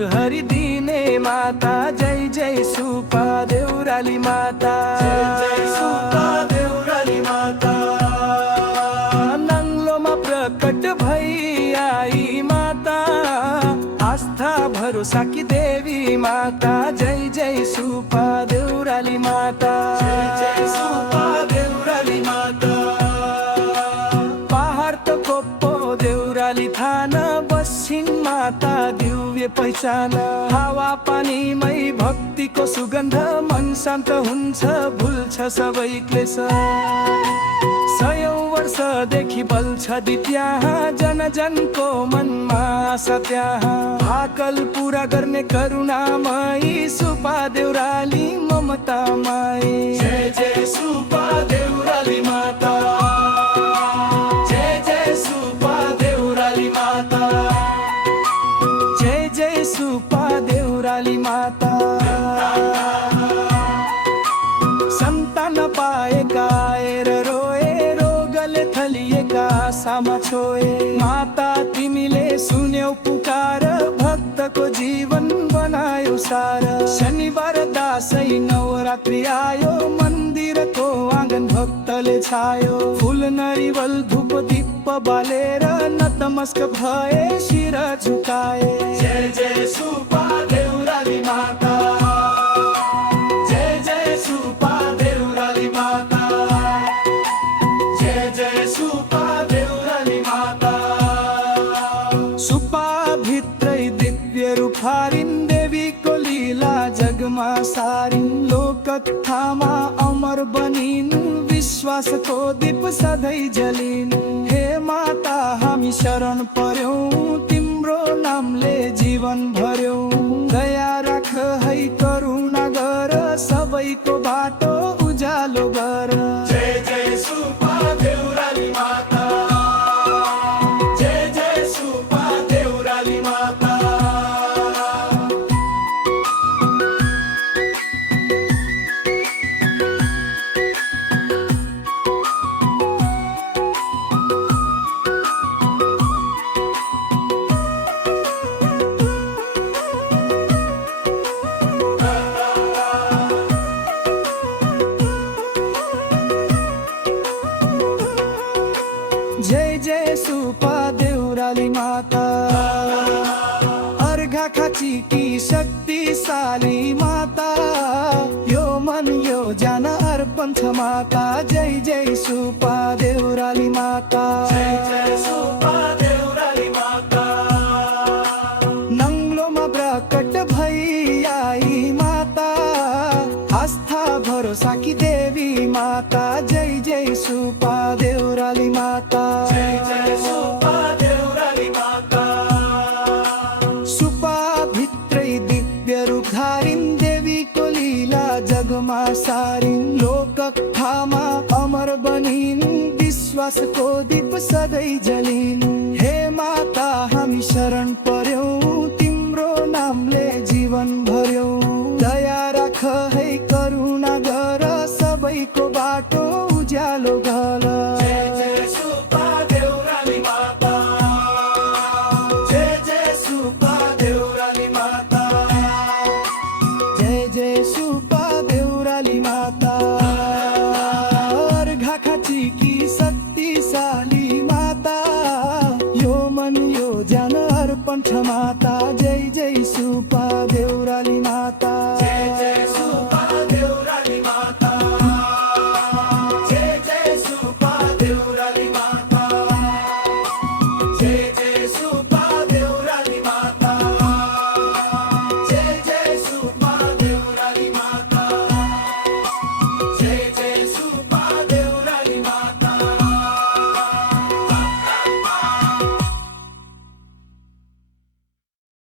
सुख हरिदिने माता जय जय सुपा देउराली माता जय जय सुपा देउराली माता नङ्लोमा प्रकट भई आई माता आस्था भरोसा की देवी माता जय जय सुपा देउराली माता जय जय सुपा देउराली माता पहाड त कोप्पो देउराली थान बसिन माता दिव्य पहिचान हावा पानीमै भक्तिको सुगन्ध मन शान्त हुन्छ भुल्छ सबै क्लेश सयौं वर्षदेखि बल्छ त्यहाँ जन जनको मनमा आशा त्यहाँ आकल पुरा गर्ने करुणामयी सुपा देउराली ममतामयी जय जय सुपा देउराली माता जय जय सुपा देउराली माता जय जय सुपा देउराली माता सन्तान पाएका आएर रोए रोगले थलिएका आशामा छोए माता तिमीले सुन्यौ पुकार भक्तको जीवन बनायो सार शनिबार दासै नवरात्रि आयो मन्दिरको आँगन भक्तले छायो फुल नरिवल धूप दीप बालेर नतमस्क भए शिर झुकाए जय जय सुपा देउराली माता जय जय सुपा देउराली माता जय जय सुपा देउराली माता सुपा भित्रै दिव्य रूप हारिन् देवीको लीला जगमा सारिन् लोककथामा अमर बनिन् विश्वासको दीप सधैँ जलिन् हे माता हामी शरण पर्यौं तिम्रो नामले जीवन भर्यौं दया राख है करुणा गर सबैको बाटो उज्यालो गर जय जय सुपा देउराली माता जय जय सुपा देउराली माता जय जय सुपा देउराली माता अर्घा खाची की शक्तिशाली माता यो मन यो जान अर्पण छ माता जय जय सुपा देउराली माता जय जय सुपा देउराली माता नङ्लोमा प्रकट भई आई माता आस्था भरोसा की देवी माता जय जय सुपा देउराली माता जय जय सुपा देउराली माता सुपा भित्रै दिव्य रूप धारिन् देवीको लीला जगमा सारिन् लोककथामा अमर बनिन् विश्वासको दीप सधैँ जलिन् हे माता हामी शरण